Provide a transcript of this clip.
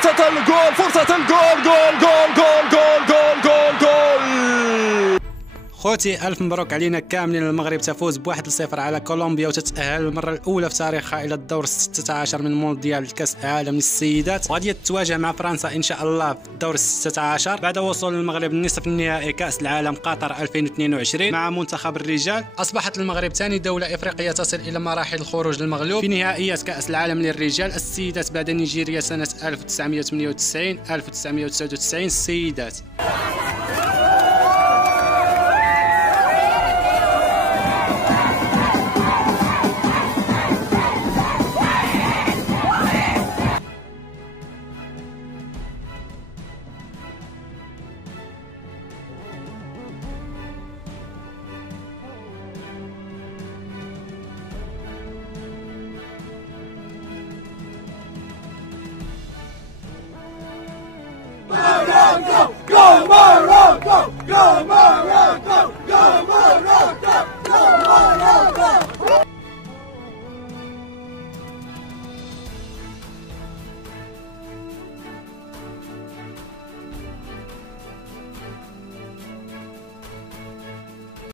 فرصة الجول، فرصة الجول، جول جول جول جول جول جول جول. خوتي الف مبروك علينا كاملين. المغرب تفوز ب1-0 على كولومبيا وتتأهل للمرة الأولى في تاريخها إلى الدور 16 من مونديال كأس العالم للسيدات، وغادي تتواجه مع فرنسا إن شاء الله في الدور 16 بعد وصول المغرب للنصف النهائي كأس العالم قطر 2022 مع منتخب الرجال. أصبحت المغرب ثاني دولة إفريقية تصل إلى مراحل الخروج للمغلوب في نهائيات كأس العالم للرجال السيدات بعد نيجيريا سنة 1998 1999 السيدات. Go Morocco! Go